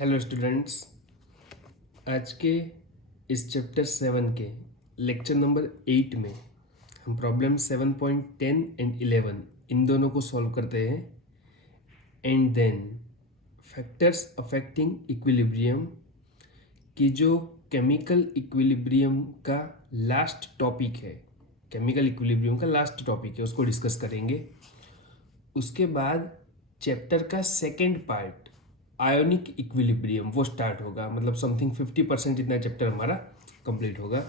Hello students, आज के इस चैप्टर 7 के लेक्चर नंबर 8 में हम प्रॉब्लम 7.10 एंड 11 इन दोनों को सॉल्व करते हैं। And then factors affecting equilibrium की जो केमिकल इक्विलिब्रियम का लास्ट टॉपिक है, केमिकल इक्विलिब्रियम का लास्ट टॉपिक है, उसको डिस्कस करेंगे। उसके बाद चैप्टर का सेकेंड पार्ट आयोनिक इक्विलिब्रियम वो स्टार्ट होगा, मतलब समथिंग 50% इतना चैप्टर हमारा कंप्लीट होगा।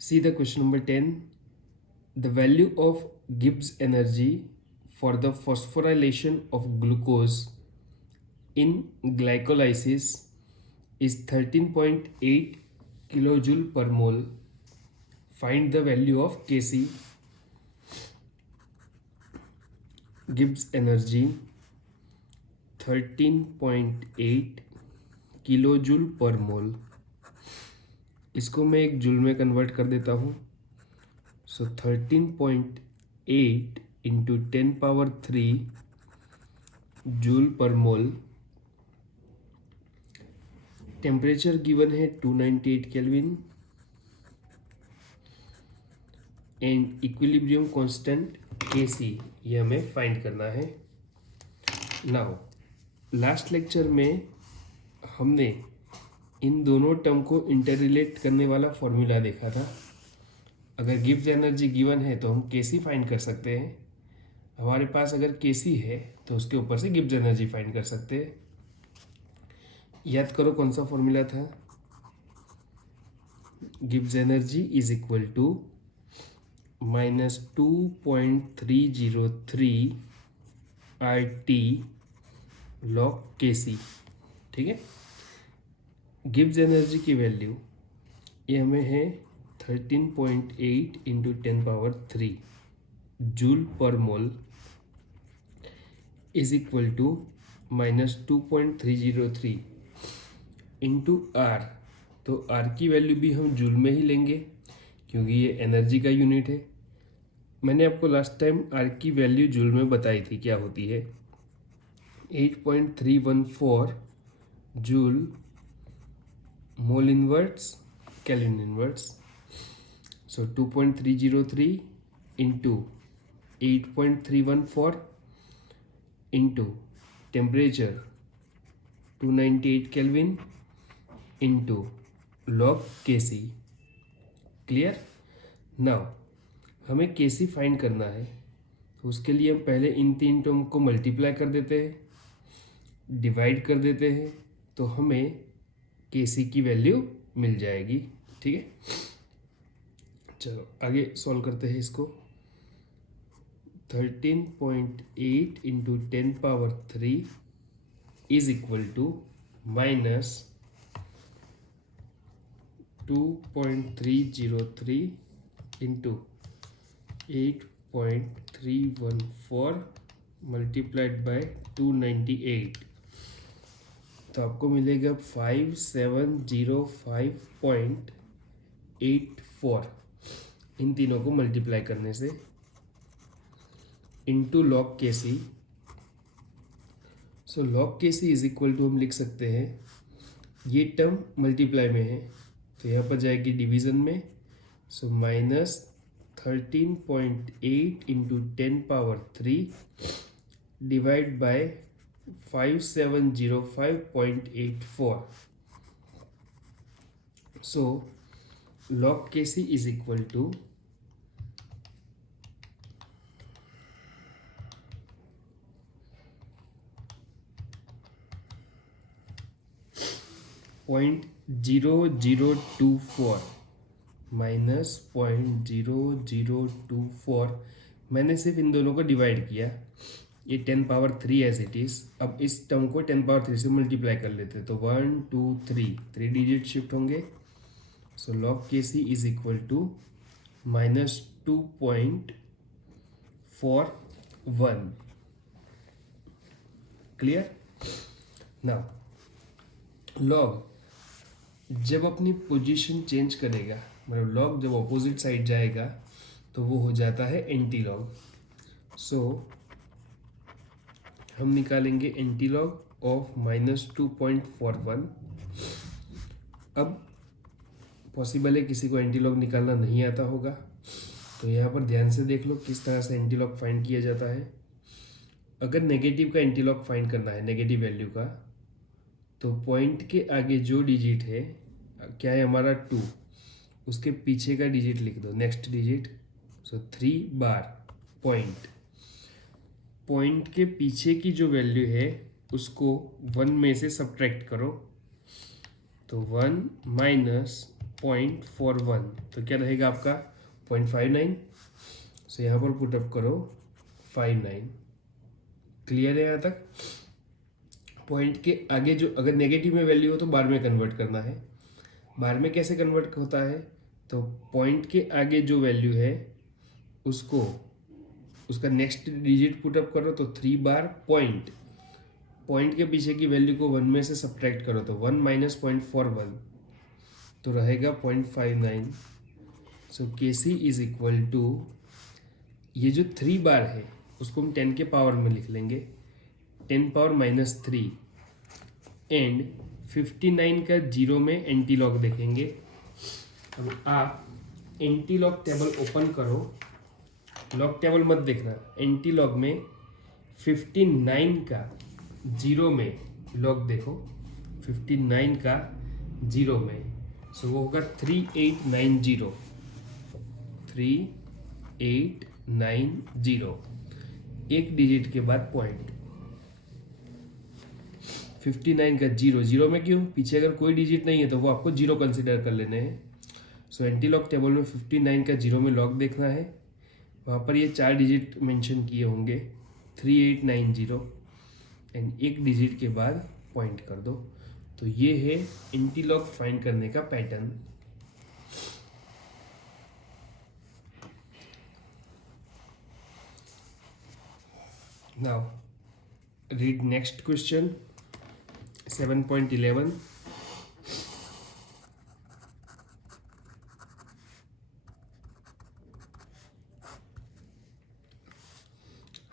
See the question number 10, the value of Gibbs energy for the phosphorylation of glucose in glycolysis is 13.8 kilojoule per mole. Find the value of Kc। Gibbs energy 13.8 kilojoule per मोल। इसको मैं एक joule में convert कर देता हूँ। सो 13.8 into 10⁻³ joule पर मोल। Temperature given है 298 kelvin and equilibrium constant Kc ये हमें फाइंड करना है। नाउ लास्ट लेक्चर में हमने इन दोनों टर्म को इंटर रिलेट करने वाला फॉर्मूला देखा था। अगर गिब्स एनर्जी गिवन है तो हम Kc फाइंड कर सकते हैं। हमारे पास अगर Kc है तो उसके ऊपर से गिब्स एनर्जी फाइंड कर सकते हैं। याद करो कौन सा फॉर्मूला था। Gibbs energy is equal to -2.303 RT log Kc। ठीक है, गिब्स एनर्जी की वैल्यू ये हमें है 13.8 इंटू 10⁻³ जूल पर mole is equal to -2.303 into R। तो R की वैल्यू भी हम जूल में ही लेंगे क्योंकि ये एनर्जी का यूनिट है। मैंने आपको लास्ट टाइम R की वैल्यू जूल में बताई थी, क्या होती है 8.314 joule mole inverse kelvin inverse. So 2.303 into 8.314 into temperature 298 kelvin into log Kc। Clear. Now हमें Kc फाइंड करना है, तो उसके लिए हम पहले इन तीन टर्म को मल्टीप्लाई कर देते हैं, डिवाइड कर देते हैं, तो हमें Kc की वैल्यू मिल जाएगी। ठीक है, चलो आगे सॉल्व करते हैं इसको। 13.8 into 10⁻³ is equal to -2.303 into 8.314 multiplied by 298, तो आपको मिलेगा 5705.84। इन तीनों को मल्टीप्लाई करने से into log Kc। So log Kc is equal to हम लिख सकते हैं, ये टर्म मल्टीप्लाई में है तो यहाँ पर जाएगी डिवीजन में। So -13.8 into 10⁻³ divide by 5705.84। So log Kc is equal to 0.0024 -0.0024। मैंने सिर्फ इन दोनों को डिवाइड किया, ये 10⁻³ एज इट इज। अब इस टर्म को 10⁻³ से मल्टीप्लाई कर लेते हैं तो 1 2 3 डिजिट शिफ्ट होंगे। So log Kc is equal to -2.41। Clear. Now log जब अपनी पोजीशन चेंज करेगा, मतलब लॉग जब ऑपोजिट साइड जाएगा तो वो हो जाता है एंटी लॉग। सो हम निकालेंगे एंटी लॉग ऑफ -2.41। अब पॉसिबल है किसी को एंटीलॉग निकालना नहीं आता होगा, तो यहाँ पर ध्यान से देख लो किस तरह से एंटीलॉग फाइंड किया जाता है। अगर नेगेटिव का एंटीलॉग फाइंड करना है, नेगेटिव वैल्यू का, तो पॉइंट के आगे जो डिजिट है, क्या है हमारा 2, उसके पीछे का डिजिट लिख दो, नेक्स्ट डिजिट। सो 3 बार पॉइंट के पीछे की जो वैल्यू है उसको 1 में से सब्ट्रैक्ट करो, तो 1 माइनस 0.41, तो क्या रहेगा आपका 0.59। सो यहाँ पर पुटअप करो 59। क्लियर है यहाँ तक? पॉइंट के आगे जो अगर नेगेटिव में वैल्यू हो तो बार में कन्वर्ट करना है। बार में कैसे कन्वर्ट होता है, तो पॉइंट के आगे जो वैल्यू है उसको उसका नेक्स्ट डिजिट पुटअप करो, तो 3 बार पॉइंट के पीछे की वैल्यू को 1 में से सब्ट्रैक्ट करो, तो 1 माइनस 0.41, तो रहेगा 0.59। सो केसी इज इक्वल टू, ये जो 3 बार है उसको हम 10 के पावर में लिख लेंगे, 10 पावर -3, एंड 59 का जीरो में एंटीलॉग देखेंगे। अब आप एंटीलॉग टेबल ओपन करो, लॉग टेबल मत देखना, एंटीलॉग में 59 का जीरो में लॉग देखो, 59 का जीरो में, सो वो होगा 3890, 3890, एक डिजिट के बाद पॉइंट। 59 का जीरो में क्यों, पीछे अगर कोई डिजिट नहीं है तो वो आपको जीरो कंसिडर कर लेने हैं। सो एंटीलॉग टेबल में 59 का जीरो में लॉग देखना है, वहाँ पर ये 4 डिजिट मेंशन किए होंगे, 3890, एंड एक डिजिट के बाद पॉइंट कर दो। तो ये है एंटीलॉग फाइंड करने का pattern. Now read next question 7.11।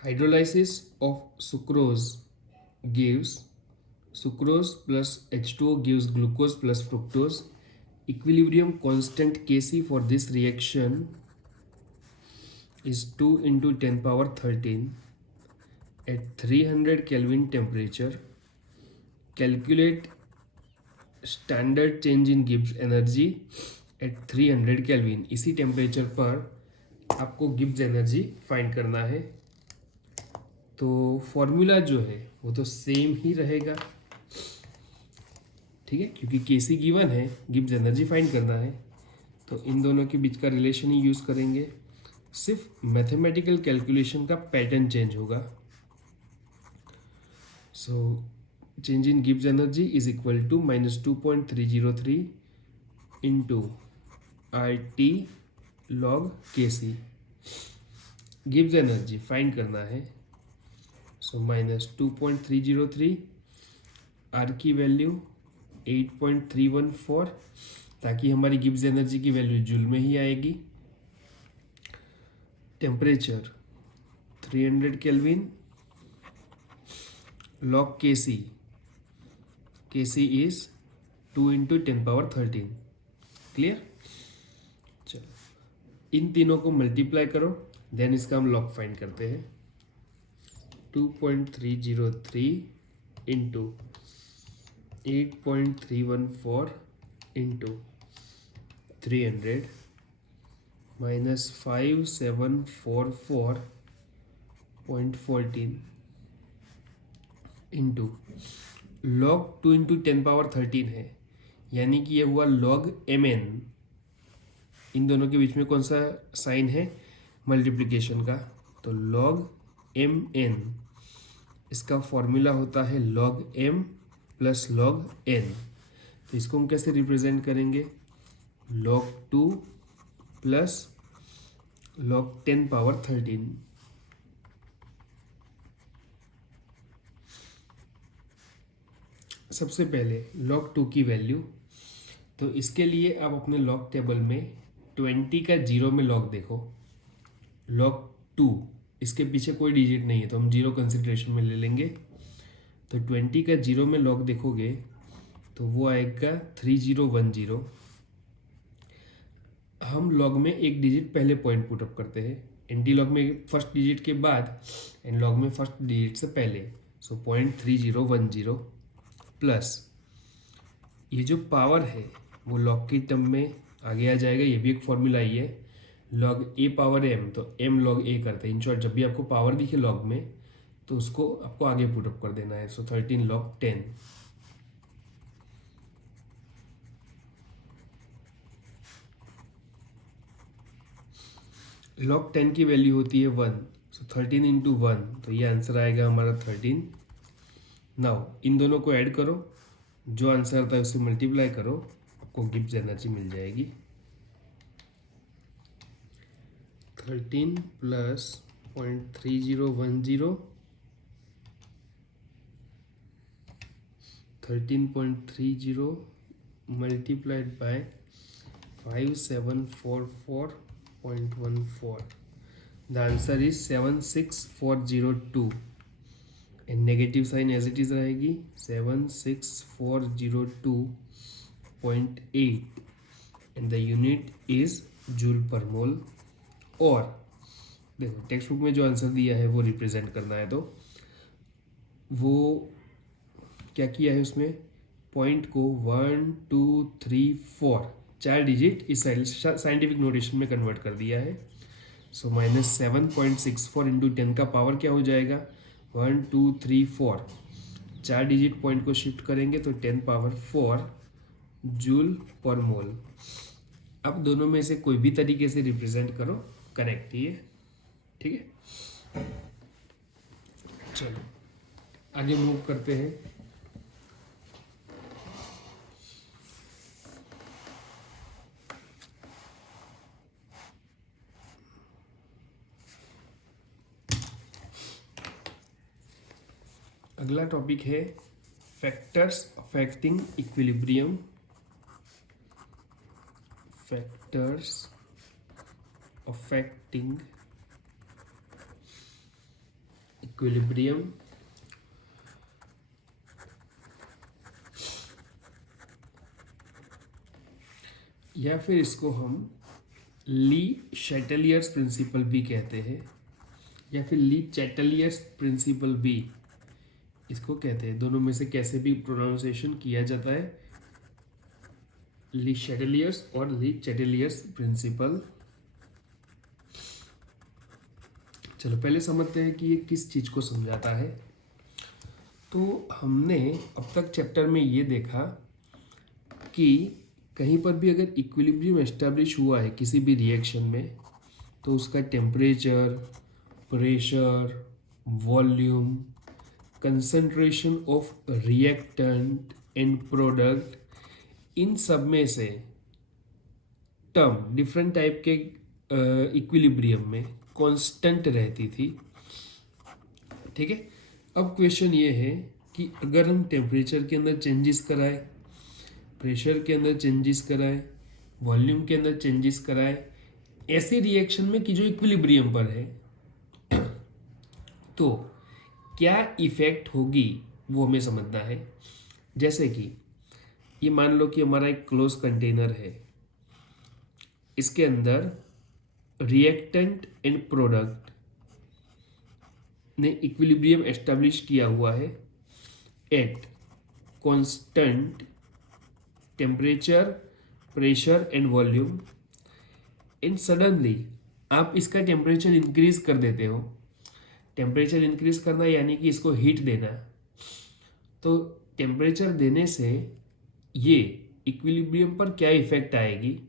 Hydrolysis of sucrose gives sucrose plus H2O gives glucose plus fructose. Equilibrium constant Kc for this reaction is 2 into 10 power 13 at 300 Kelvin temperature. Calculate standard change in Gibbs energy at 300 Kelvin. इसी temperature पर आपको Gibbs energy find करना है। तो formula जो है वो तो सेम ही रहेगा, ठीक है, क्योंकि केसी गिवन है, गिब्स एनर्जी फाइंड करना है, तो इन दोनों के बीच का रिलेशन ही यूज़ करेंगे। सिर्फ मैथमेटिकल कैलकुलेशन का पैटर्न चेंज होगा। So change in Gibbs energy is equal to -2.303 into RT log Kc। Gibbs energy find करना है, सो -2.303, आर की वैल्यू 8.314, ताकि हमारी गिब्स एनर्जी की वैल्यू जूल में ही आएगी। Temperature 300 kelvin, log KC is 2 into 10 power 13। Clear? चलो इन तीनों को मल्टीप्लाई करो, देन इसका हम लॉग फाइंड करते हैं। 2.303 into 8.314 into 300 minus 5744.14 into log 2 into 10 power 13 है, यानी कि ये हुआ लॉग mn। इन दोनों के बीच में कौन सा साइन है, मल्टीप्लिकेशन का, तो लॉग mn, इसका फॉर्मूला होता है log m plus log n। तो इसको हम कैसे रिप्रेजेंट करेंगे, log 2 प्लस log 10 पावर 13। सबसे पहले log 2 की वैल्यू, तो इसके लिए आप अपने log टेबल में 20 का जीरो में log देखो, log 2, इसके पीछे कोई डिजिट नहीं है तो हम जीरो कंसिडरेशन में ले लेंगे, तो 20 का 0 में लॉग देखोगे तो वो आएगा 3010। हम लॉग में एक डिजिट पहले पॉइंट पुटअप करते हैं, एंटी लॉग में फर्स्ट डिजिट के बाद एंड लॉग में फर्स्ट डिजिट से पहले। सो 0.3010 प्लस ये जो पावर है वो लॉग की टर्म में आगे आ जाएगा। ये भी एक फॉर्मूला ही है, लॉग ए पावर एम, तो एम लॉग ए करते हैं। इन शॉर्ट जब भी आपको पावर दिखे लॉग में तो उसको आपको आगे पुटअप कर देना है। सो 13 log 10। log 10 की वैल्यू होती है 1। सो 13 इंटू 1, तो ये आंसर आएगा हमारा 13। नाउ इन दोनों को ऐड करो, जो आंसर आता है उससे मल्टीप्लाई करो, आपको गिब्स एनर्जी मिल जाएगी। 13 plus 0.3010, 13.30 multiplied by 5744.14. The answer is 76402 and negative sign as it is रहेगी 76402.8 and the unit is joule पर मोल। और देखो टेक्स्ट बुक में जो आंसर दिया है वो रिप्रेजेंट करना है, तो वो क्या किया है उसमें पॉइंट को 1 2 3 4 4 डिजिट इस साइंटिफिक नोटेशन में कन्वर्ट कर दिया है। सो -7.64 इंटू 10 का पावर क्या हो जाएगा 1 2 3 4, 4 डिजिट पॉइंट को शिफ्ट करेंगे तो 10 पावर 4 जूल पर मोल। अब दोनों में से कोई भी तरीके से रिप्रेजेंट करो, करेक्ट ही है। ठीक है, चलो आगे मूव करते हैं। अगला टॉपिक है factors affecting equilibrium. Factors affecting equilibrium. या फिर इसको हम ली शैटेलियर्स प्रिंसिपल भी कहते हैं, या फिर ली चैटेलियर्स प्रिंसिपल भी इसको कहते हैं। दोनों में से कैसे भी प्रोनाउंसिएशन किया जाता है, ली शैटेलियर्स और ली चैटेलियर्स प्रिंसिपल। चलो पहले समझते हैं कि ये किस चीज़ को समझाता है। तो हमने अब तक चैप्टर में ये देखा कि कहीं पर भी अगर इक्विलिब्रियम एस्टैब्लिश हुआ है किसी भी रिएक्शन में, तो उसका temperature, pressure, volume, concentration of reactant and product, इन सब में से टर्म डिफरेंट टाइप के इक्विलिब्रियम में कांस्टेंट रहती थी। ठीक है, अब क्वेश्चन ये है कि अगर हम टेम्परेचर के अंदर चेंजेस कराए, प्रेशर के अंदर चेंजेस कराए, वॉल्यूम के अंदर चेंजेस कराए, ऐसे रिएक्शन में कि जो इक्विलिब्रियम पर है, तो क्या इफेक्ट होगी वो हमें समझना है। जैसे कि ये मान लो कि हमारा एक क्लोज कंटेनर है, इसके अंदर रिएक्टेंट एंड प्रोडक्ट ने इक्विलिब्रियम एस्टैब्लिश किया हुआ है at constant temperature, pressure and volume, and suddenly आप इसका टेम्परेचर इंक्रीज कर देते हो। टेम्परेचर इंक्रीज करना यानी कि इसको हीट देना। तो टेम्परेचर देने से ये इक्विलिब्रियम पर क्या इफेक्ट आएगी,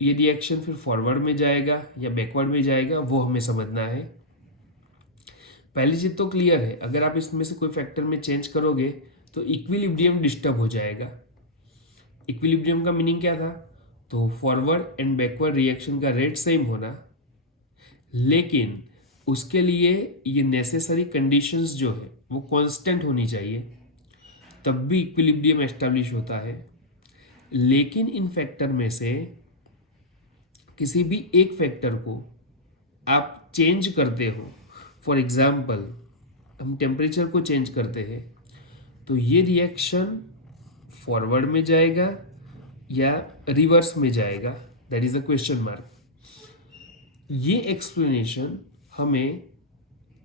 ये रिएक्शन फिर फॉरवर्ड में जाएगा या बैकवर्ड में जाएगा, वो हमें समझना है। पहली चीज तो क्लियर है, अगर आप इसमें से कोई फैक्टर में चेंज करोगे तो इक्विलिब्रियम डिस्टर्ब हो जाएगा। इक्विलिब्रियम का मीनिंग क्या था, तो फॉरवर्ड एंड बैकवर्ड रिएक्शन का रेट सेम होना, लेकिन उसके लिए ये नेसेसरी कंडीशंस जो है वो कांस्टेंट होनी चाहिए, तब भी इक्विलिब्रियम एस्टैब्लिश होता है। लेकिन इन फैक्टर में से किसी भी एक फैक्टर को आप चेंज करते हो, फॉर एग्जाम्पल हम टेम्परेचर को चेंज करते हैं, तो ये रिएक्शन फॉरवर्ड में जाएगा या रिवर्स में जाएगा, that is a question mark. ये एक्सप्लेनेशन हमें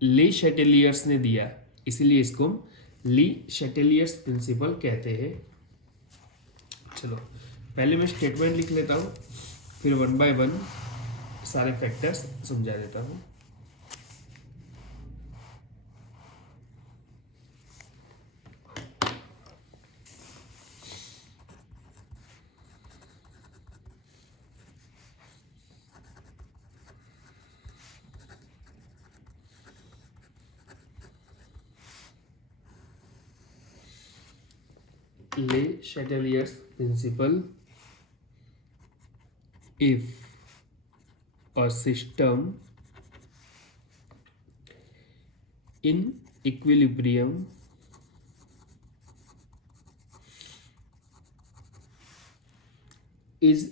ले शैटेलियर्स ने दिया, इसीलिए इसको हम ली शैटेलियर्स प्रिंसिपल कहते हैं। चलो पहले मैं स्टेटमेंट लिख लेता हूँ, फिर वन बाय वन सारे फैक्टर्स समझा देता हूँ। ले शैटेलियर्स principal, if a system in equilibrium is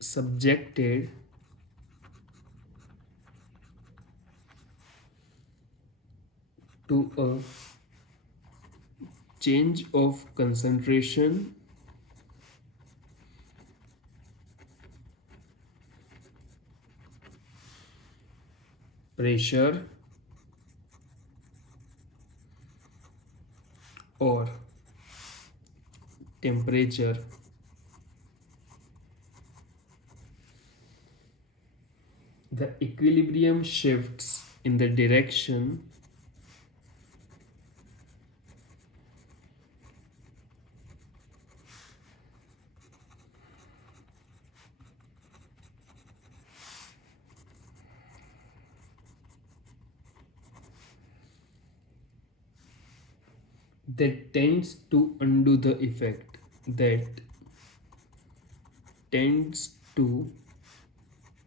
subjected to a change of concentration, pressure or temperature, the equilibrium shifts in the direction that tends to undo the effect, that tends to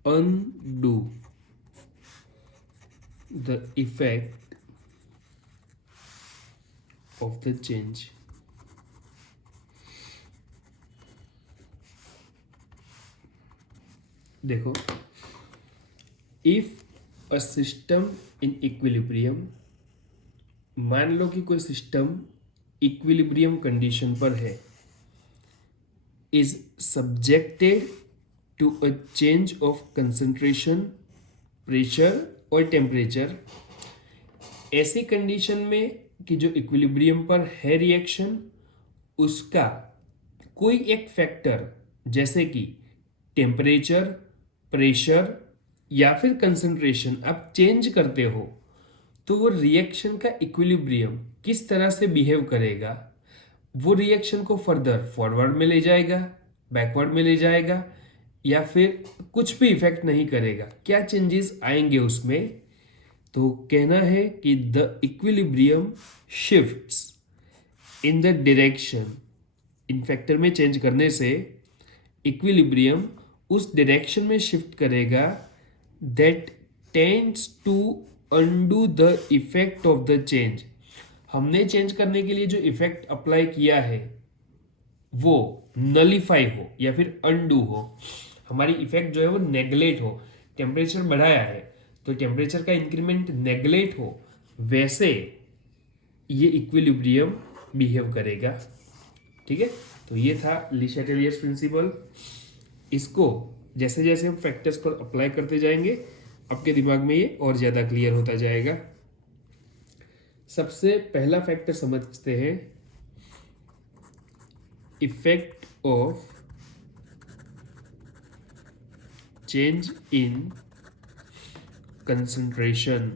undo the effect of the change. देखो, if a system in equilibrium, मान लो कि कोई system equilibrium condition पर है, is subjected to a change of concentration, pressure और temperature. ऐसी condition में कि जो इक्विलिब्रियम पर है रिएक्शन, उसका कोई एक फैक्टर जैसे कि टेम्परेचर, प्रेशर या फिर कंसंट्रेशन आप चेंज करते हो, तो वो रिएक्शन का इक्विलिब्रियम किस तरह से बिहेव करेगा, वो रिएक्शन को फर्दर फॉरवर्ड में ले जाएगा, बैकवर्ड में ले जाएगा, या फिर कुछ भी इफेक्ट नहीं करेगा, क्या चेंजेस आएंगे उसमें। तो कहना है कि the equilibrium shifts in the direction, इन फैक्टर में चेंज करने से इक्विलिब्रियम उस डायरेक्शन में शिफ्ट करेगा that tends to undo the effect of the change. हमने चेंज करने के लिए जो इफेक्ट अप्लाई किया है वो नलीफाई हो या फिर अनडू हो, हमारी इफेक्ट जो है वो नेगलेक्ट हो। टेम्परेचर बढ़ाया है तो टेम्परेचर का इंक्रीमेंट नेगलेक्ट हो, वैसे ये इक्विलिब्रियम बिहेव करेगा। ठीक है, तो ये था ली शैटेलियर्स प्रिंसिपल। इसको जैसे जैसे हम फैक्टर्स पर अप्लाई करते जाएंगे आपके दिमाग में ये और ज़्यादा क्लियर होता जाएगा। सबसे पहला फैक्टर समझते हैं, effect of change in concentration.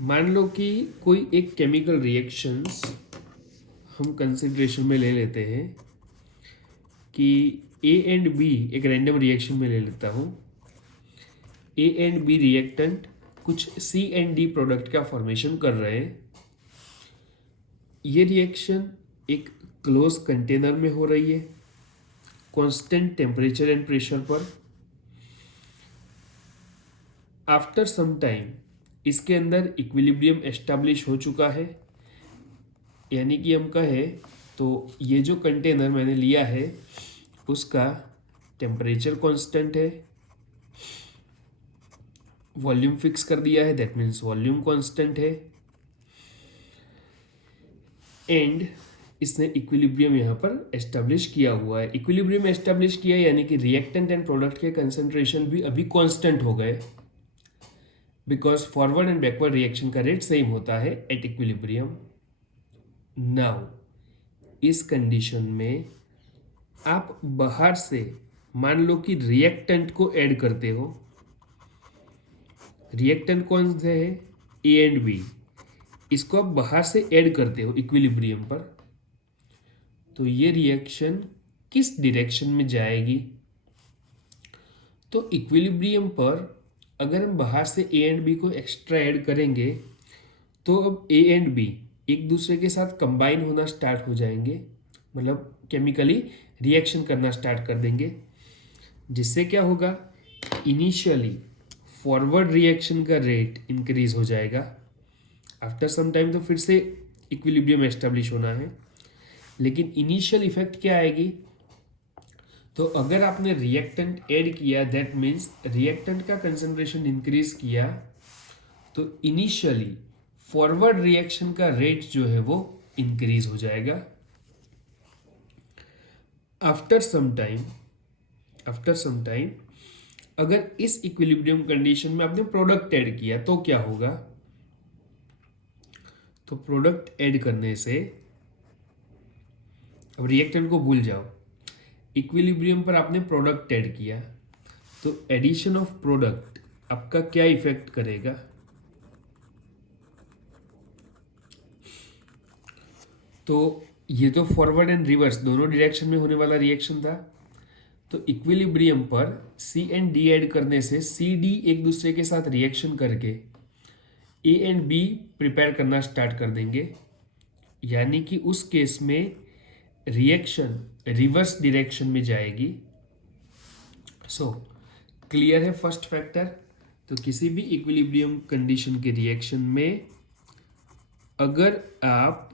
मान लो कि कोई एक केमिकल रिएक्शंस हम कंसिडरेशन में ले लेते हैं कि ए एंड बी, एक रैंडम रिएक्शन में ले लेता हूँ, ए एंड बी रिएक्टेंट कुछ सी एंड डी प्रोडक्ट का फॉर्मेशन कर रहे हैं। ये रिएक्शन एक क्लोज कंटेनर में हो रही है, कांस्टेंट टेम्परेचर एंड प्रेशर पर। आफ्टर सम टाइम इसके अंदर इक्विलिब्रियम एस्टैब्लिश हो चुका है, यानी कि हम कहें तो ये जो कंटेनर मैंने लिया है उसका टेम्परेचर कांस्टेंट है, वॉल्यूम फिक्स कर दिया है, दैट मीन्स वॉल्यूम कांस्टेंट है, एंड इसने इक्विलिब्रियम यहाँ पर एस्टेब्लिश किया हुआ है। इक्विलिब्रियम एस्टेब्लिश किया यानी कि रिएक्टेंट एंड प्रोडक्ट के कंसंट्रेशन भी अभी कांस्टेंट हो गए, because forward and backward reaction का रेट सेम होता है एट इक्विलिब्रियम। नाउ इस कंडीशन में आप बाहर से मान लो कि रिएक्टेंट को ऐड करते हो। रिएक्टेंट कौन से है? A and B. इसको आप बाहर से ऐड करते हो इक्विलिब्रियम पर, तो ये रिएक्शन किस डायरेक्शन में जाएगी? तो इक्विलिब्रियम पर अगर हम बाहर से ए एंड बी को एक्स्ट्रा ऐड करेंगे तो अब ए एंड बी एक दूसरे के साथ कंबाइन होना स्टार्ट हो जाएंगे, मतलब केमिकली रिएक्शन करना स्टार्ट कर देंगे, जिससे क्या होगा? इनिशियली फॉरवर्ड रिएक्शन का रेट इंक्रीज हो जाएगा। आफ्टर सम टाइम तो फिर से इक्विलिब्रियम एस्टेब्लिश होना है, लेकिन इनिशियल इफेक्ट क्या आएगी? तो अगर आपने रिएक्टेंट ऐड किया, दैट मीन्स रिएक्टेंट का कंसंट्रेशन इंक्रीज किया, तो इनिशियली फॉरवर्ड रिएक्शन का रेट जो है वो इंक्रीज हो जाएगा। आफ्टर सम टाइम अगर इस इक्विलिब्रियम कंडीशन में आपने प्रोडक्ट ऐड किया तो क्या होगा? तो प्रोडक्ट ऐड करने से, अब रिएक्टेंट को भूल जाओ, इक्विलिब्रियम पर आपने प्रोडक्ट ऐड किया, तो एडिशन ऑफ प्रोडक्ट आपका क्या इफेक्ट करेगा? तो ये तो फॉरवर्ड एंड रिवर्स दोनों डायरेक्शन में होने वाला रिएक्शन था। तो इक्विलिब्रियम पर सी एंड डी ऐड करने से सी डी एक दूसरे के साथ रिएक्शन करके ए एंड बी प्रिपेयर करना स्टार्ट कर देंगे, यानी कि उस केस में रिएक्शन रिवर्स डायरेक्शन में जाएगी। सो क्लियर है फर्स्ट फैक्टर? तो किसी भी इक्विलिब्रियम कंडीशन के रिएक्शन में अगर आप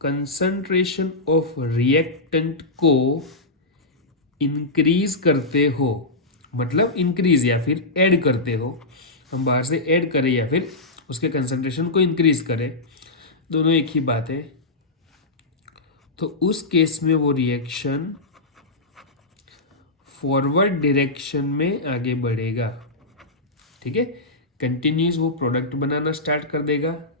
कंसंट्रेशन ऑफ रिएक्टेंट को इंक्रीज करते हो, मतलब इंक्रीज या फिर ऐड करते हो, हम बाहर से ऐड करें या फिर उसके कंसंट्रेशन को इंक्रीज करें, दोनों एक ही बात है, तो उस केस में वो रिएक्शन फॉरवर्ड डायरेक्शन में आगे बढ़ेगा। ठीक है, कंटिन्यूस वो प्रोडक्ट बनाना स्टार्ट कर देगा,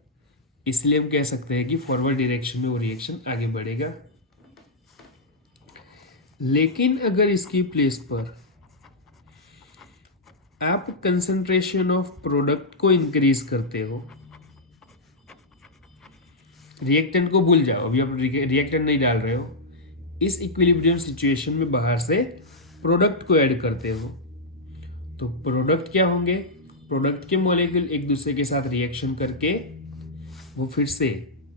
इसलिए हम कह सकते हैं कि फॉरवर्ड डायरेक्शन में वो रिएक्शन आगे बढ़ेगा। लेकिन अगर इसकी प्लेस पर आप कंसंट्रेशन ऑफ प्रोडक्ट को इंक्रीज करते हो, रिएक्टेंट को भूल जाओ, अभी आप रिएक्टेंट नहीं डाल रहे हो, इस इक्विलिब्रियम सिचुएशन में बाहर से प्रोडक्ट को ऐड करते हो, तो प्रोडक्ट क्या होंगे? प्रोडक्ट के मॉलिक्यूल एक दूसरे के साथ रिएक्शन करके वो फिर से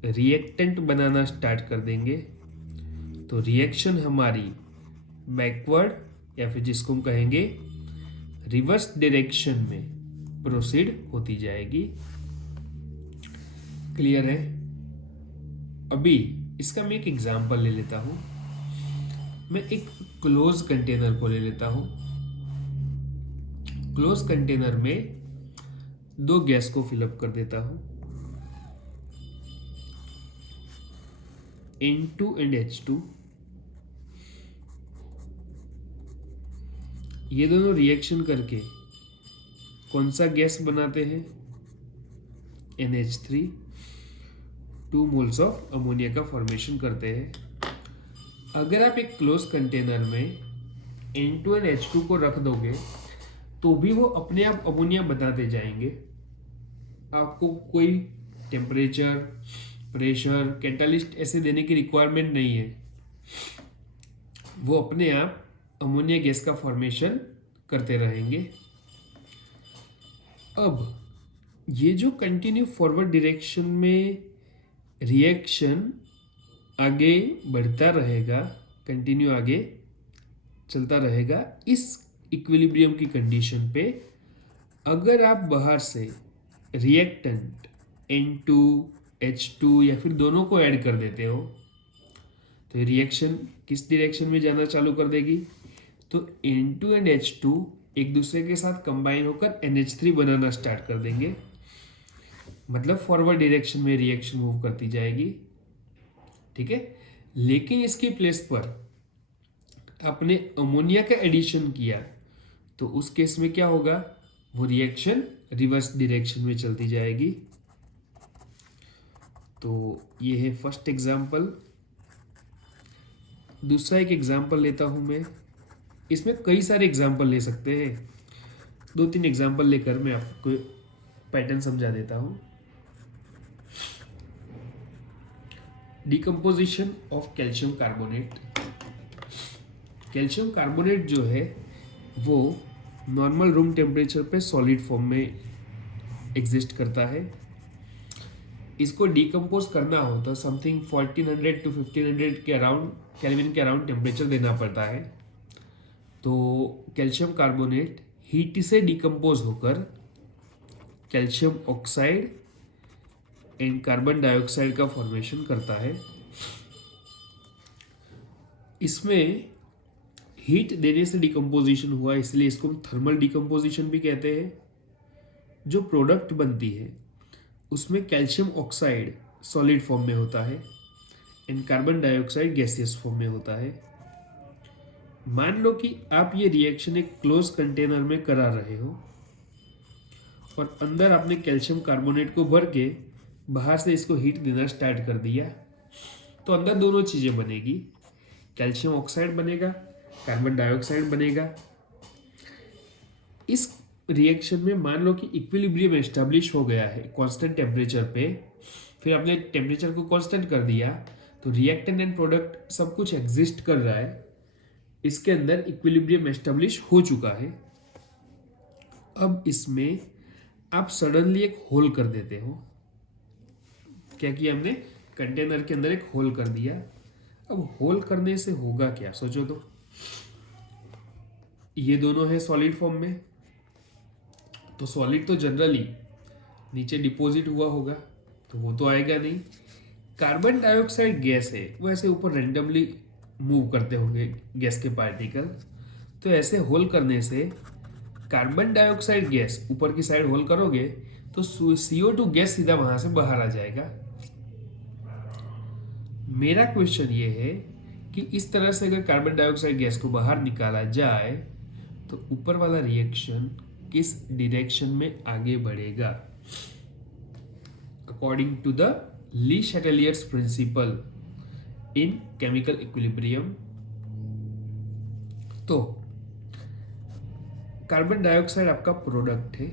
रिएक्टेंट बनाना स्टार्ट कर देंगे, तो रिएक्शन हमारी बैकवर्ड या फिर जिसको हम कहेंगे रिवर्स डायरेक्शन में प्रोसीड होती जाएगी। क्लियर है? अभी इसका मैं एक एग्जांपल ले लेता हूं। मैं एक क्लोज कंटेनर को ले लेता हूं। क्लोज कंटेनर में दो गैस को फिलअप कर देता हूं, N2 एंड H2। ये दोनों रिएक्शन करके कौन सा गैस बनाते हैं? NH3, 2 मोल्स ऑफ अमोनिया का फॉर्मेशन करते हैं। अगर आप एक क्लोज कंटेनर में N2 एंड H2 को रख दोगे तो भी वो अपने आप अमोनिया बनाते जाएंगे। आपको कोई टेम्परेचर, प्रेशर, कैटालिस्ट ऐसे देने की रिक्वायरमेंट नहीं है, वो अपने आप अमोनिया गैस का फॉर्मेशन करते रहेंगे। अब ये जो कंटिन्यू फॉरवर्ड डायरेक्शन में रिएक्शन आगे बढ़ता रहेगा, कंटिन्यू आगे चलता रहेगा, इस इक्विलिब्रियम की कंडीशन पे अगर आप बाहर से रिएक्टेंट N2, H2 या फिर दोनों को ऐड कर देते हो, तो रिएक्शन किस डायरेक्शन में जाना चालू कर देगी? तो N2 एंड H2 एक दूसरे के साथ कंबाइन होकर NH3 बनाना स्टार्ट कर देंगे। मतलब फॉरवर्ड डायरेक्शन में रिएक्शन मूव करती जाएगी, ठीक है। लेकिन इसके प्लेस पर आपने अमोनिया का एडिशन किया तो उस केस में क्या होगा, वो रिएक्शन रिवर्स डायरेक्शन में चलती जाएगी। तो ये है फर्स्ट एग्जाम्पल। दूसरा एक एग्जाम्पल लेता हूं मैं, इसमें कई सारे एग्जाम्पल ले सकते हैं, 2-3 एग्जाम्पल लेकर मैं आपको पैटर्न समझा देता हूं। Decomposition of calcium carbonate. Calcium carbonate जो है वो नॉर्मल रूम टेम्परेचर पे सॉलिड फॉर्म में एग्जिस्ट करता है। इसको डिकम्पोज करना हो तो समथिंग 1400 to 1500 के अराउंड, केल्विन के अराउंड टेम्परेचर देना पड़ता है। तो कैल्शियम कार्बोनेट हीट से डिकम्पोज होकर calcium oxide and carbon dioxide का फॉर्मेशन करता है। इसमें हीट देने से डिकम्पोजिशन हुआ, इसलिए इसको हम थर्मल डिकम्पोजिशन भी कहते हैं। जो प्रोडक्ट बनती है उसमें कैल्शियम ऑक्साइड सॉलिड फॉर्म में होता है and carbon dioxide gaseous form में होता है। मान लो कि आप ये रिएक्शन एक क्लोज कंटेनर में करा रहे हो और अंदर आपने कैल्शियम कार्बोनेट को भर के बाहर से इसको हीट देना स्टार्ट कर दिया, तो अंदर दोनों चीज़ें बनेगी, कैल्शियम ऑक्साइड बनेगा, कार्बन डाइऑक्साइड बनेगा। इस रिएक्शन में मान लो कि इक्विलिब्रियम एस्टेब्लिश हो गया है कांस्टेंट टेम्परेचर पे, फिर आपने टेम्परेचर को कांस्टेंट कर दिया तो रिएक्टेंट एंड प्रोडक्ट सब कुछ एग्जिस्ट कर रहा है, इसके अंदर इक्विलिब्रियम एस्टेब्लिश हो चुका है। अब इसमें आप सडनली एक होल कर देते हो। क्या किया हमने, कंटेनर के अंदर एक होल कर दिया। अब होल करने से होगा क्या, सोचो तो। ये दोनों है सॉलिड फॉर्म में, तो सॉलिड तो जनरली नीचे डिपॉजिट हुआ होगा, तो वो तो आएगा नहीं। कार्बन डाइऑक्साइड गैस है, वो ऐसे ऊपर रेंडमली मूव करते होंगे गैस के पार्टिकल, तो ऐसे होल करने से कार्बन डाइऑक्साइड गैस ऊपर की साइड होल करोगे तो CO2 गैस सीधा वहां से बाहर आ जाएगा। मेरा क्वेश्चन ये है कि इस तरह से अगर कार्बन डाइऑक्साइड गैस को बाहर निकाला जाए तो ऊपर वाला रिएक्शन किस डायरेक्शन में आगे बढ़ेगा, according to the Le Chatelier's principle in chemical equilibrium. तो कार्बन डाइऑक्साइड आपका प्रोडक्ट है।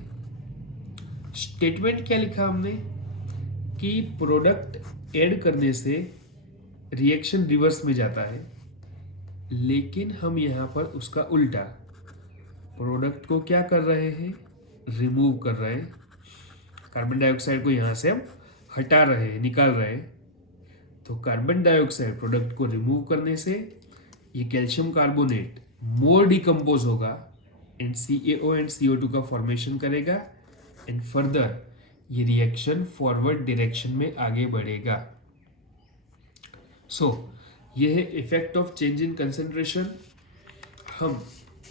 स्टेटमेंट क्या लिखा हमने कि प्रोडक्ट ऐड करने से रिएक्शन रिवर्स में जाता है, लेकिन हम यहां पर उसका उल्टा, प्रोडक्ट को क्या कर रहे हैं, रिमूव कर रहे हैं। कार्बन डाइऑक्साइड को यहां से हम हटा रहे हैं, निकाल रहे हैं। तो कार्बन डाइऑक्साइड प्रोडक्ट को रिमूव करने से ये कैल्शियम कार्बोनेट मोर डिकम्पोज होगा एंड CaO एंड CO2 का फॉर्मेशन करेगा एंड फर्दर ये रिएक्शन फॉरवर्ड डायरेक्शन में आगे बढ़ेगा। सो ये है effect of change in concentration. हम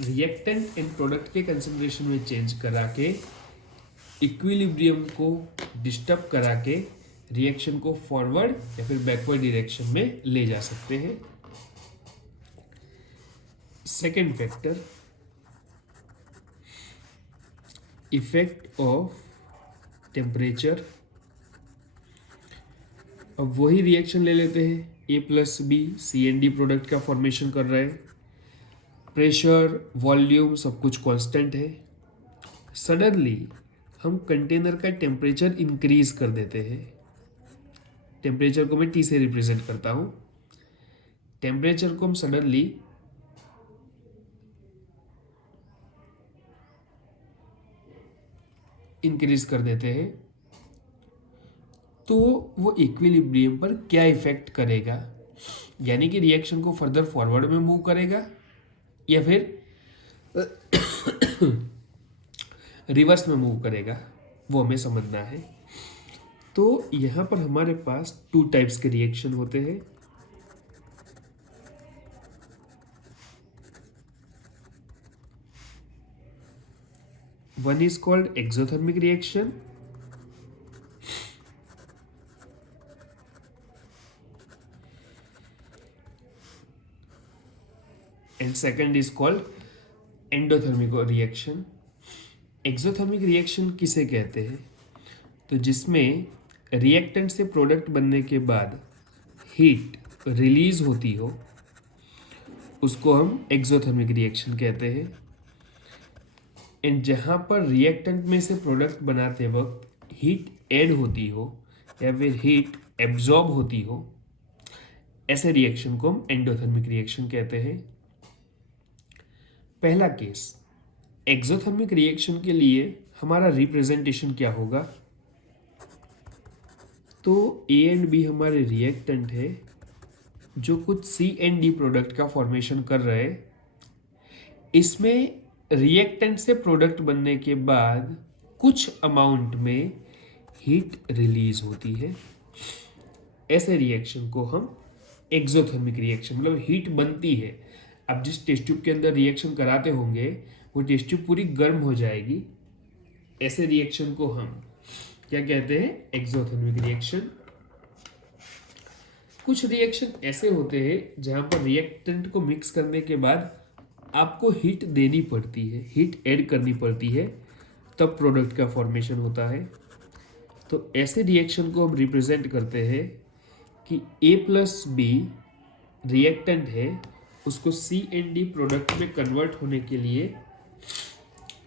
रिएक्टेंट एंड प्रोडक्ट के कंसंट्रेशन में चेंज करा के इक्विलिब्रियम को डिस्टर्ब करा के रिएक्शन को फॉरवर्ड या फिर बैकवर्ड डायरेक्शन में ले जा सकते हैं। Second factor, effect of temperature. अब वही रिएक्शन ले लेते हैं, A+B CND प्रोडक्ट का फॉर्मेशन कर रहे हैं, प्रेशर वॉल्यूम सब कुछ कांस्टेंट है। सडनली हम कंटेनर का टेम्परेचर इंक्रीज कर देते हैं। टेम्परेचर को मैं T से रिप्रेजेंट करता हूं। टेम्परेचर को हम सडनली इंक्रीज कर देते हैं, तो वो इक्विलिब्रियम पर क्या इफेक्ट करेगा, यानी कि रिएक्शन को फर्दर फॉरवर्ड में मूव करेगा या फिर रिवर्स में मूव करेगा, वो हमें समझना है। तो यहाँ पर हमारे पास 2 टाइप्स के रिएक्शन होते हैं। One is called exothermic reaction and second is called endothermic reaction. Exothermic reaction किसे कहते हैं? तो जिसमें रिएक्टेंट से प्रोडक्ट बनने के बाद हीट रिलीज होती हो, उसको हम एक्सोथर्मिक रिएक्शन कहते हैं। एंड जहाँ पर रिएक्टेंट में से प्रोडक्ट बनाते वक्त हीट ऐड होती हो या फिर हीट एब्जॉर्ब होती हो, ऐसे रिएक्शन को हम एंडोथर्मिक रिएक्शन कहते हैं। पहला केस, एक्सोथर्मिक रिएक्शन के लिए हमारा रिप्रेजेंटेशन क्या होगा? तो ए एंड बी हमारे रिएक्टेंट है जो कुछ सी एंड डी प्रोडक्ट का फॉर्मेशन कर रहे हैं। इसमें रिएक्टेंट से प्रोडक्ट बनने के बाद कुछ अमाउंट में हीट रिलीज होती है। ऐसे रिएक्शन को हम एक्सोथर्मिक रिएक्शन, मतलब हीट बनती है। अब जिस टेस्ट ट्यूब के अंदर रिएक्शन कराते होंगे वो टेस्ट ट्यूब पूरी गर्म हो जाएगी। ऐसे रिएक्शन को हम क्या कहते हैं? Exothermic reaction. कुछ रिएक्शन ऐसे होते हैं जहां पर रिएक्टेंट को मिक्स करने के बाद आपको हीट देनी पड़ती है, हीट ऐड करनी पड़ती है, तब प्रोडक्ट का फॉर्मेशन होता है। तो ऐसे रिएक्शन को हम रिप्रेजेंट करते हैं कि ए प्लस बी रिएक्टेंट है, उसको सी एंड डी प्रोडक्ट में कन्वर्ट होने के लिए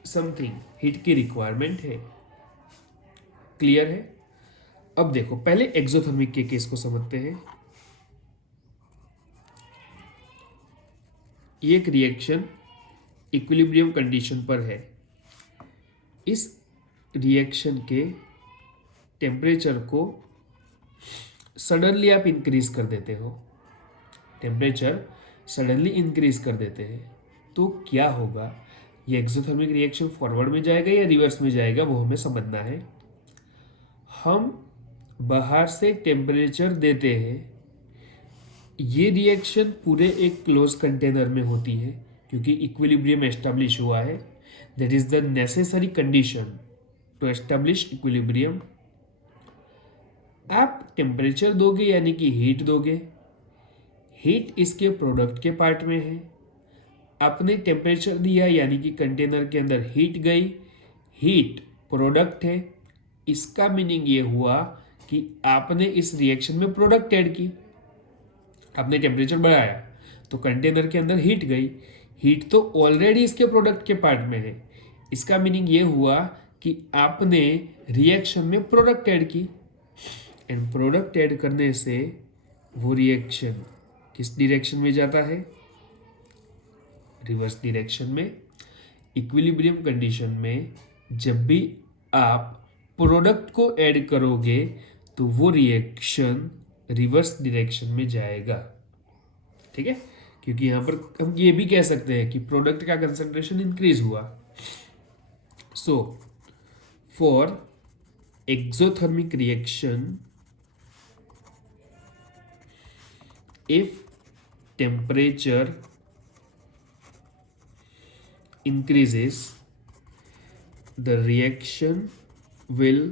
समथिंग हीट की रिक्वायरमेंट है। क्लियर है? अब देखो, पहले एक्सोथर्मिक के केस को समझते हैं। ये एक रिएक्शन इक्विलिब्रियम कंडीशन पर है। इस रिएक्शन के टेम्परेचर को सडनली आप इंक्रीज कर देते हो, टेम्परेचर सडनली इंक्रीज कर देते हैं, तो क्या होगा? ये एक्सोथर्मिक रिएक्शन फॉरवर्ड में जाएगा या रिवर्स में जाएगा, वो हमें समझना है। हम बाहर से टेम्परेचर देते हैं, ये रिएक्शन पूरे एक क्लोज कंटेनर में होती है क्योंकि इक्विलिब्रियम एस्टैब्लिश हुआ है। That is the necessary condition to establish equilibrium. आप टेम्परेचर दोगे यानी कि हीट दोगे, हीट इसके प्रोडक्ट के पार्ट में है। आपने टेम्परेचर दिया यानी कि कंटेनर के अंदर हीट गई, हीट प्रोडक्ट है। इसका मीनिंग ये हुआ कि आपने इस रिएक्शन में प्रोडक्ट ऐड की। आपने टेम्परेचर बढ़ाया तो कंटेनर के अंदर हीट गई, हीट तो ऑलरेडी इसके प्रोडक्ट के पार्ट में है। इसका मीनिंग ये हुआ कि आपने रिएक्शन में प्रोडक्ट ऐड की, एंड प्रोडक्ट ऐड करने से वो रिएक्शन किस डायरेक्शन में जाता है? रिवर्स डायरेक्शन में। इक्विलिब्रियम कंडीशन में जब भी आप प्रोडक्ट को ऐड करोगे तो वो रिएक्शन रिवर्स डायरेक्शन में जाएगा। ठीक है? क्योंकि यहां पर हम ये भी कह सकते हैं कि प्रोडक्ट का कंसंट्रेशन इंक्रीज हुआ। So for exothermic reaction, if temperature increases, the reaction will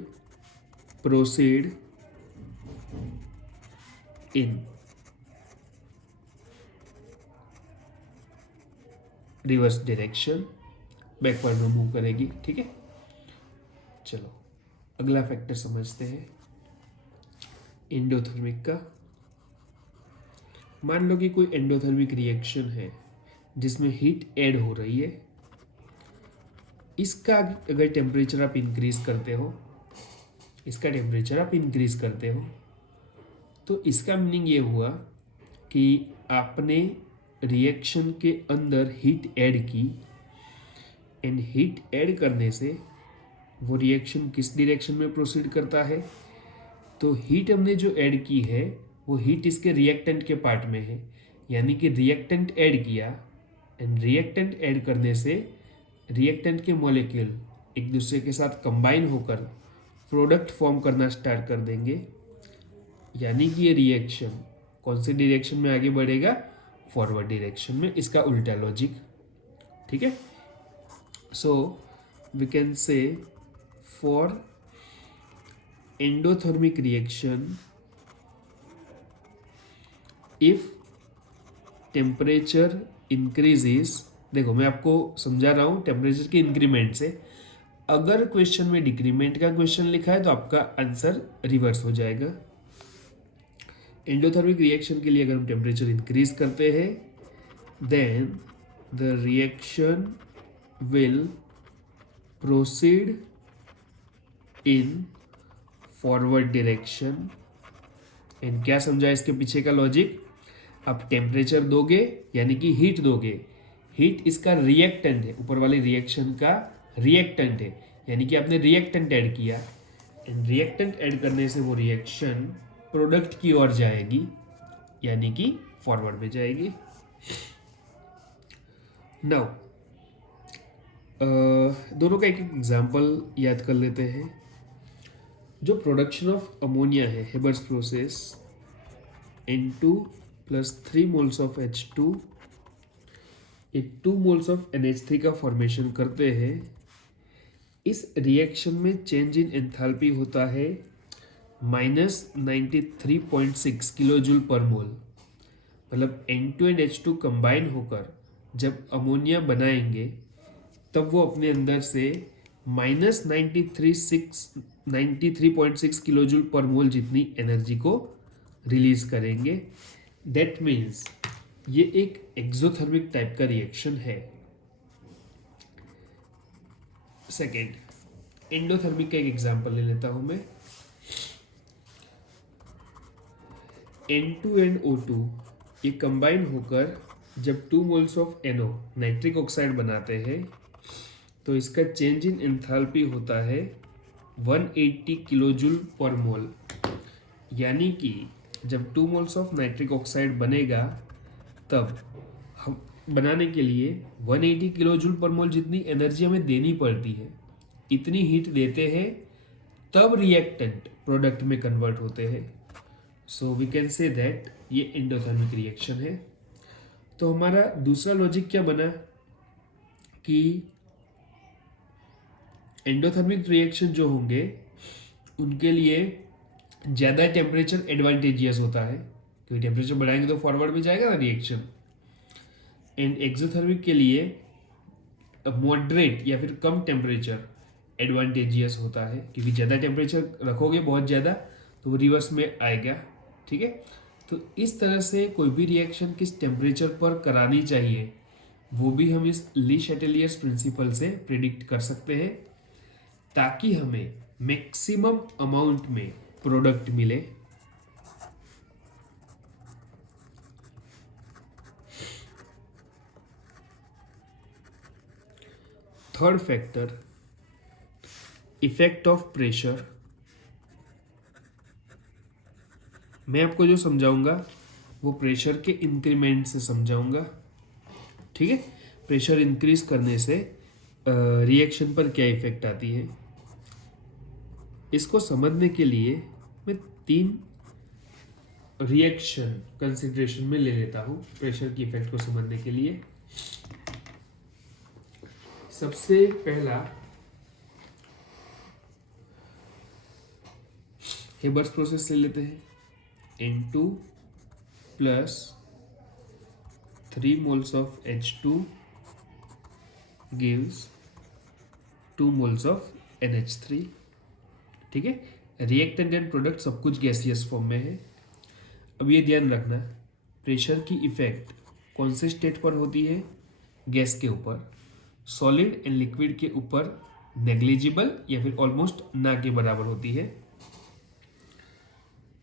proceed in reverse direction, backward में मूव करेगी। ठीक है, चलो अगला फैक्टर समझते हैं एंडोथर्मिक का। मान लो कि कोई एंडोथर्मिक रिएक्शन है जिसमें हीट ऐड हो रही है। इसका अगर टेम्परेचर आप इंक्रीज करते हो, इसका टेम्परेचर आप इंक्रीज करते हो, तो इसका मीनिंग ये हुआ कि आपने रिएक्शन के अंदर हीट ऐड की, एंड हीट ऐड करने से वो रिएक्शन किस डायरेक्शन में प्रोसीड करता है? तो हीट हमने जो ऐड की है वो हीट इसके रिएक्टेंट के पार्ट में है, यानी कि रिएक्टेंट ऐड किया, एंड रिएक्टेंट ऐड करने से रिएक्टेंट के मॉलिक्यूल एक दूसरे के साथ कंबाइन होकर प्रोडक्ट फॉर्म करना स्टार्ट कर देंगे, यानी कि ये रिएक्शन कौन से डायरेक्शन में आगे बढ़ेगा? फॉरवर्ड डायरेक्शन में। इसका उल्टा लॉजिक। ठीक है, so we can say for endothermic reaction, if temperature increases, देखो मैं आपको समझा रहा हूँ टेम्परेचर के इंक्रीमेंट से। अगर क्वेश्चन में डिक्रीमेंट का क्वेश्चन लिखा है तो आपका आंसर रिवर्स हो जाएगा। एंडोथर्मिक रिएक्शन के लिए अगर हम टेम्परेचर इंक्रीज करते हैं then the reaction will proceed in forward direction. And क्या समझा इसके पीछे का लॉजिक, आप टेम्परेचर दोगे यानी कि हीट दोगे, हीट इसका रिएक्टेंट है, ऊपर वाले रिएक्शन का रिएक्टेंट है, यानी कि आपने रिएक्टेंट ऐड किया एंड रिएक्टेंट ऐड करने से वो रिएक्शन प्रोडक्ट की ओर जाएगी यानी कि फॉरवर्ड में जाएगी। नाउ दोनों का एक एग्जांपल याद कर लेते हैं। जो प्रोडक्शन ऑफ अमोनिया है, Haber's process, N2 plus 3 moles of H2 ये 2 मोल्स ऑफ NH3 का फॉर्मेशन करते हैं। इस रिएक्शन में चेंज इन एंथैल्पी होता है -93.6 किलो जूल पर मोल। मतलब N2 एंड H2 कंबाइन होकर जब अमोनिया बनाएंगे तब वो अपने अंदर से -93.6 किलो जूल पर मोल जितनी एनर्जी को रिलीज करेंगे। दैट मीन्स ये एक एक्सोथर्मिक टाइप का रिएक्शन है। सेकेंड, एंडोथर्मिक का एक एग्जांपल ले लेता हूं मैं। N2 एंड O2 ये कंबाइन होकर जब 2 moles of NO nitric oxide बनाते हैं तो इसका चेंज इन एंथैल्पी होता है 180 किलो जूल पर मोल। यानी कि जब 2 मोल्स ऑफ नाइट्रिक ऑक्साइड बनेगा तब हम बनाने के लिए 180 किलो जूल पर मोल जितनी एनर्जी हमें देनी पड़ती है, इतनी हीट देते हैं तब रिएक्टेंट प्रोडक्ट में कन्वर्ट होते हैं। So we can say that ये एंडोथर्मिक रिएक्शन है। तो हमारा दूसरा लॉजिक क्या बना कि एंडोथर्मिक रिएक्शन जो होंगे उनके लिए ज़्यादा टेम्परेचर एडवांटेजियस होता है, क्योंकि टेम्परेचर बढ़ाएंगे तो फॉरवर्ड में जाएगा ना रिएक्शन। एंड एक्सोथर्मिक के लिए मॉडरेट या फिर कम टेम्परेचर एडवांटेजियस होता है, क्योंकि ज़्यादा टेम्परेचर रखोगे बहुत ज़्यादा तो वो रिवर्स में आएगा। ठीक है, तो इस तरह से कोई भी रिएक्शन किस टेम्परेचर पर करानी चाहिए वो भी हम इस ली शैटेलियर्स प्रिंसिपल से प्रिडिक्ट कर सकते हैं ताकि हमें मैक्सिमम अमाउंट में प्रोडक्ट मिले। Third factor, effect of pressure. मैं आपको जो समझाऊंगा वो प्रेशर के इंक्रीमेंट से समझाऊंगा। ठीक है, प्रेशर इंक्रीज करने से रिएक्शन पर क्या इफेक्ट आती है, इसको समझने के लिए मैं 3 रिएक्शन कंसिडरेशन में ले लेता हूं प्रेशर की इफेक्ट को समझने के लिए। सबसे पहला हेबर्स प्रोसेस ले लेते हैं। N2 plus 3 moles of H2 gives 2 moles of NH3। ठीक है, रिएक्टेंट एंड प्रोडक्ट सब कुछ गैसियस फॉर्म में है। अब ये ध्यान रखना, प्रेशर की इफेक्ट कौन से स्टेट पर होती है, गैस के ऊपर, सॉलिड एंड लिक्विड के ऊपर नेग्लिजिबल या फिर ऑलमोस्ट ना के बराबर होती है।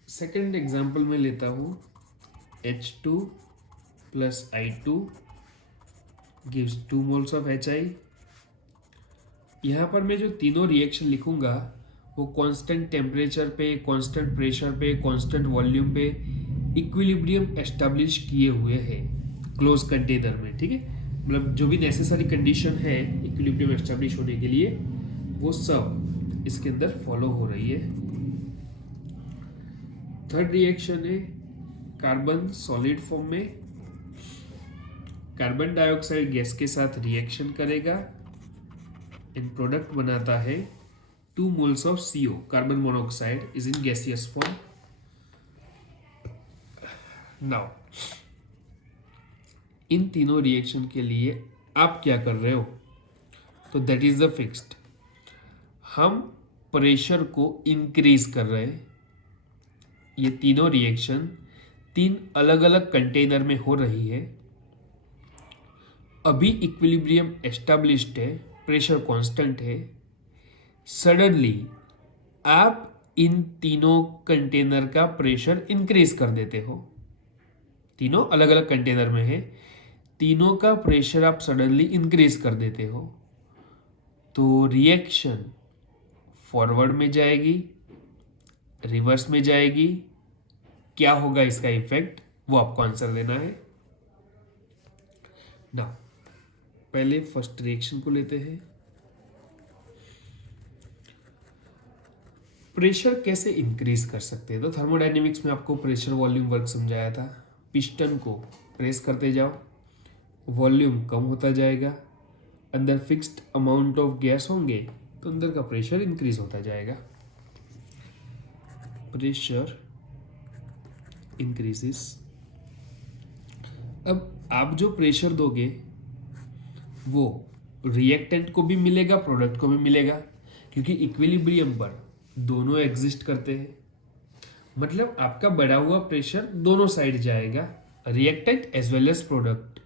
सेकेंड एग्जाम्पल में लेता हूँ H2 plus I2 gives 2 moles of HI। यहाँ पर मैं जो तीनों रिएक्शन लिखूंगा वो कांस्टेंट टेम्परेचर पे, कांस्टेंट प्रेशर पे, कांस्टेंट वॉल्यूम पे इक्विलिब्रियम एस्टैब्लिश किए हुए हैं क्लोज कंटेनर में। ठीक है, मतलब जो भी नेसेसरी कंडीशन है इक्विलिब्रियम एस्टैब्लिश होने के लिए वो सब इसके अंदर फॉलो हो रही है। थर्ड रिएक्शन है कार्बन सॉलिड फॉर्म में, कार्बन डाइऑक्साइड गैस के साथ रिएक्शन करेगा एंड प्रोडक्ट बनाता है 2 moles of CO, carbon monoxide is in gaseous form. Now in तीनों रिएक्शन के लिए आप क्या कर रहे हो, तो दैट इज द फिक्स्ड। हम प्रेशर को इंक्रीज कर रहे हैं। ये तीनों रिएक्शन 3 अलग अलग कंटेनर में हो रही है। अभी इक्विलिब्रियम एस्टैब्लिश्ड है, प्रेशर कांस्टेंट है। सडनली आप इन तीनों कंटेनर का प्रेशर इंक्रीज कर देते हो। तीनों अलग अलग कंटेनर में है, तीनों का प्रेशर आप सडनली इंक्रीज कर देते हो, तो रिएक्शन फॉरवर्ड में जाएगी, रिवर्स में जाएगी। क्या होगा इसका इफेक्ट, वो आपको आंसर देना है ना। पहले फर्स्ट रिएक्शन को लेते हैं। प्रेशर कैसे इंक्रीज कर सकते हैं, तो थर्मोडायनेमिक्स में आपको प्रेशर वॉल्यूम वर्क समझाया था। पिस्टन को प्रेस करते जाओ, वॉल्यूम कम होता जाएगा, अंदर फिक्स्ड अमाउंट ऑफ गैस होंगे, तो अंदर का प्रेशर इंक्रीज होता जाएगा। Pressure increases. अब आप जो प्रेशर दोगे वो रिएक्टेंट को भी मिलेगा, प्रोडक्ट को भी मिलेगा, क्योंकि इक्विलिब्रियम पर दोनों एग्जिस्ट करते हैं। मतलब आपका बढ़ा हुआ प्रेशर दोनों साइड जाएगा, reactant as well as product.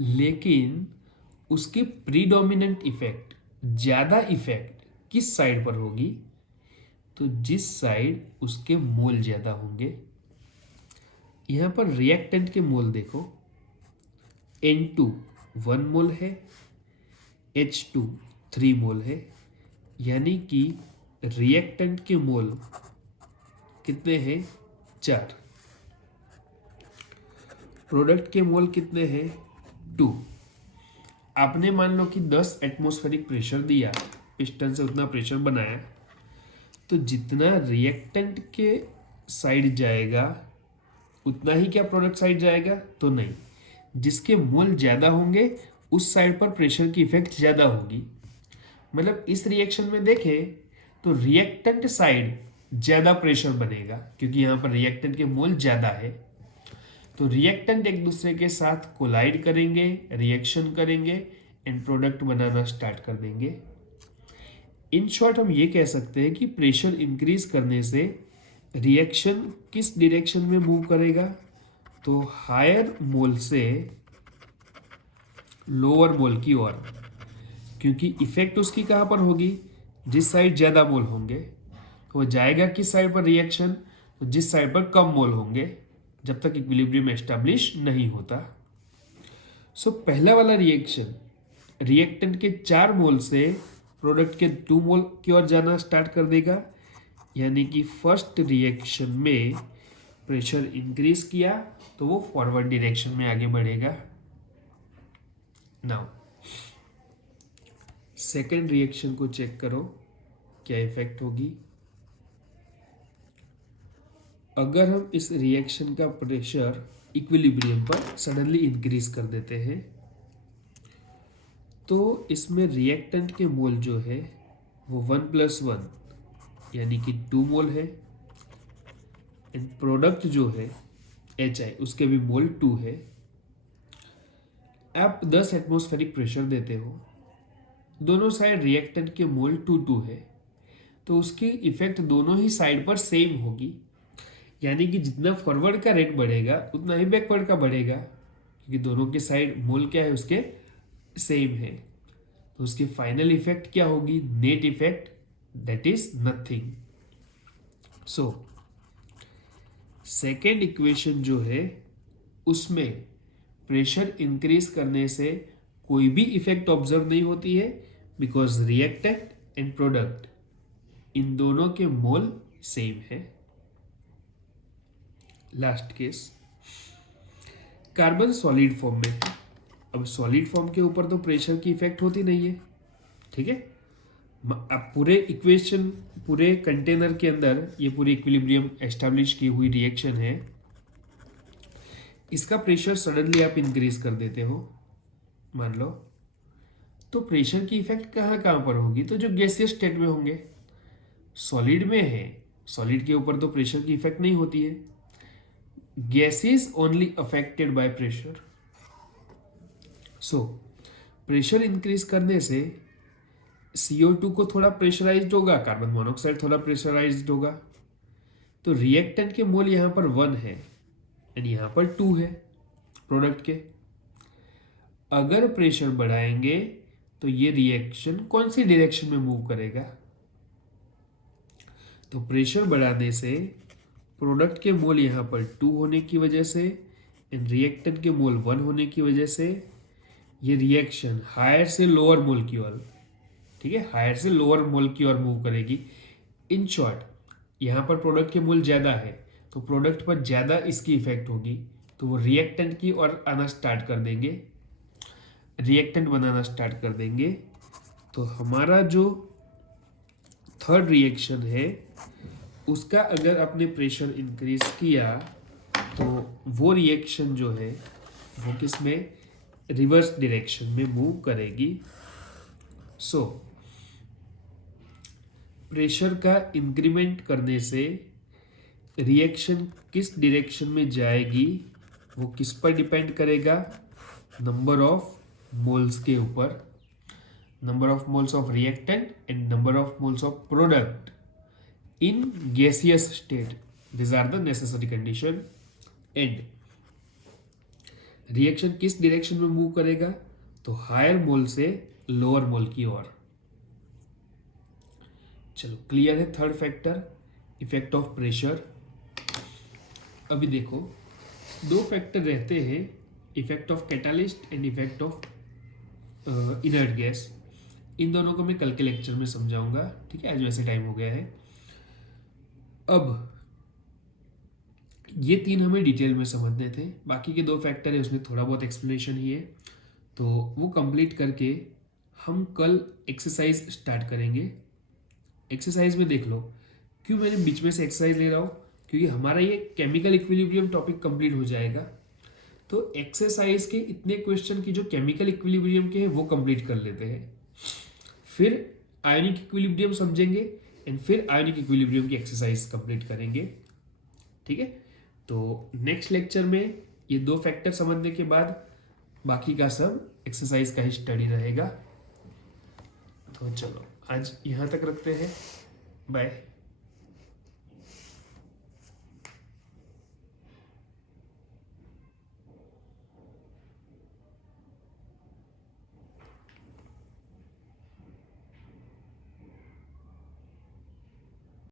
लेकिन उसकी प्रीडोमिनेंट इफेक्ट, ज़्यादा इफेक्ट किस साइड पर होगी, तो जिस साइड उसके मोल ज़्यादा होंगे। यहाँ पर रिएक्टेंट के मोल देखो, N2 1 मोल है, H2 3 मोल है, यानी कि रिएक्टेंट के मोल कितने हैं 4, प्रोडक्ट के मोल कितने हैं 2। आपने मान लो कि 10 एटमॉस्फेरिक प्रेशर दिया, पिस्टन से उतना प्रेशर बनाया, तो जितना रिएक्टेंट के साइड जाएगा उतना ही क्या प्रोडक्ट साइड जाएगा, तो नहीं। जिसके मोल ज़्यादा होंगे उस साइड पर प्रेशर की इफेक्ट ज़्यादा होगी। मतलब इस रिएक्शन में देखें तो रिएक्टेंट साइड ज़्यादा प्रेशर बनेगा, क्योंकि यहाँ पर रिएक्टेंट के मोल ज़्यादा है। तो रिएक्टेंट एक दूसरे के साथ कोलाइड करेंगे, रिएक्शन करेंगे एंड प्रोडक्ट बनाना स्टार्ट कर देंगे। इन शॉर्ट हम ये कह सकते हैं कि प्रेशर इंक्रीज करने से रिएक्शन किस डायरेक्शन में मूव करेगा, तो हायर मोल से लोअर मोल की ओर, क्योंकि इफेक्ट उसकी कहाँ पर होगी, जिस साइड ज़्यादा मोल होंगे। तो वो जाएगा किस साइड पर रिएक्शन, तो जिस साइड पर कम मोल होंगे, जब तक इक्विलिब्रियम एस्टैब्लिश नहीं होता। सो पहला वाला रिएक्शन रिएक्टेंट के 4 मोल से प्रोडक्ट के 2 मोल की ओर जाना स्टार्ट कर देगा, यानी कि फर्स्ट रिएक्शन में प्रेशर इंक्रीज किया तो वो फॉरवर्ड डायरेक्शन में आगे बढ़ेगा। नाउ सेकेंड रिएक्शन को चेक करो, क्या इफेक्ट होगी। अगर हम इस रिएक्शन का प्रेशर इक्विलिब्रियम पर सडनली इंक्रीज कर देते हैं, तो इसमें रिएक्टेंट के मोल जो है वो 1 + 1 यानी कि 2 मोल है, एंड प्रोडक्ट जो है HI उसके भी मोल 2 है। आप 10 एटमॉस्फेरिक प्रेशर देते हो, दोनों साइड रिएक्टेंट के मोल 2 है, तो उसकी इफेक्ट दोनों ही साइड पर सेम होगी। यानी कि जितना फॉरवर्ड का रेट बढ़ेगा उतना ही बैकवर्ड का बढ़ेगा, क्योंकि दोनों के साइड मोल क्या है उसके सेम है। तो उसकी फाइनल इफेक्ट क्या होगी, net effect, that is nothing. So second equation जो है उसमें प्रेशर इंक्रीज करने से कोई भी इफेक्ट ऑब्जर्व नहीं होती है, बिकॉज रिएक्टेंट एंड प्रोडक्ट इन दोनों के मोल सेम है। Last case, carbon solid form में है। अब सॉलिड फॉर्म के ऊपर तो प्रेशर की इफेक्ट होती नहीं है, ठीक है। अब पूरे इक्वेशन, पूरे कंटेनर के अंदर ये पूरी इक्विलिब्रियम एस्टैब्लिश की हुई रिएक्शन है, इसका प्रेशर सडनली आप इंक्रीज कर देते हो मान लो, तो प्रेशर की इफेक्ट कहाँ कहाँ पर होगी, तो जो गैसियस स्टेट में होंगे। सॉलिड में है, सॉलिड के ऊपर तो प्रेशर की इफेक्ट नहीं होती है, gases only affected by pressure. So pressure increase करने से CO2 को थोड़ा प्रेशराइज्ड होगा, कार्बन मोनोऑक्साइड थोड़ा प्रेशराइज्ड होगा। तो रिएक्टेंट के मोल यहाँ पर 1 है एंड यहाँ पर 2 है प्रोडक्ट के। अगर प्रेशर बढ़ाएंगे तो ये रिएक्शन कौन सी डायरेक्शन में मूव करेगा? तो प्रेशर बढ़ाने से प्रोडक्ट के मोल यहाँ पर 2 होने की वजह से एंड रिएक्टेंट के मोल 1 होने की वजह से ये रिएक्शन हायर से लोअर मोल की ओर, ठीक है, हायर से लोअर मोल की ओर मूव करेगी। इन शॉर्ट, यहाँ पर प्रोडक्ट के मोल ज़्यादा है तो प्रोडक्ट पर ज़्यादा इसकी इफेक्ट होगी, तो वो रिएक्टेंट की ओर आना स्टार्ट कर देंगे, रिएक्टेंट बनाना स्टार्ट कर देंगे। तो हमारा जो थर्ड रिएक्शन है उसका अगर आपने प्रेशर इंक्रीज किया तो वो रिएक्शन जो है वो किस में, रिवर्स डायरेक्शन में मूव करेगी। सो प्रेशर का इंक्रीमेंट करने से रिएक्शन किस डायरेक्शन में जाएगी वो किस पर डिपेंड करेगा? नंबर ऑफ मोल्स के ऊपर, number of moles of reactant and number of moles of product in gaseous state. This are the necessary condition. And reaction किस डायरेक्शन में मूव करेगा? तो हायर मोल से लोअर मोल की ओर। चलो क्लियर है third factor, effect of pressure. अभी देखो दो फैक्टर रहते हैं, effect of catalyst and effect of inert gas. इन दोनों को मैं कल के लेक्चर में समझाऊंगा, ठीक है, आज वैसे टाइम हो गया है। अब ये तीन हमें डिटेल में समझने थे, बाकी के दो फैक्टर है उसमें थोड़ा बहुत एक्सप्लेनेशन ही है, तो वो कंप्लीट करके हम कल एक्सरसाइज स्टार्ट करेंगे। एक्सरसाइज में देख लो, क्यों मैंने बीच में से एक्सरसाइज ले रहा हूँ, क्योंकि हमारा ये केमिकल इक्विलिब्रियम टॉपिक कंप्लीट हो जाएगा। तो एक्सरसाइज के इतने क्वेश्चन की जो केमिकल इक्विलिब्रियम के हैं वो कंप्लीट कर लेते हैं, फिर आयनिक इक्विलिब्रियम समझेंगे एंड फिर आयनिक इक्विलिब्रियम की एक्सरसाइज कंप्लीट करेंगे, ठीक है। तो नेक्स्ट लेक्चर में ये दो फैक्टर समझने के बाद बाकी का सब एक्सरसाइज का ही स्टडी रहेगा। तो चलो आज यहाँ तक रखते हैं, बाय।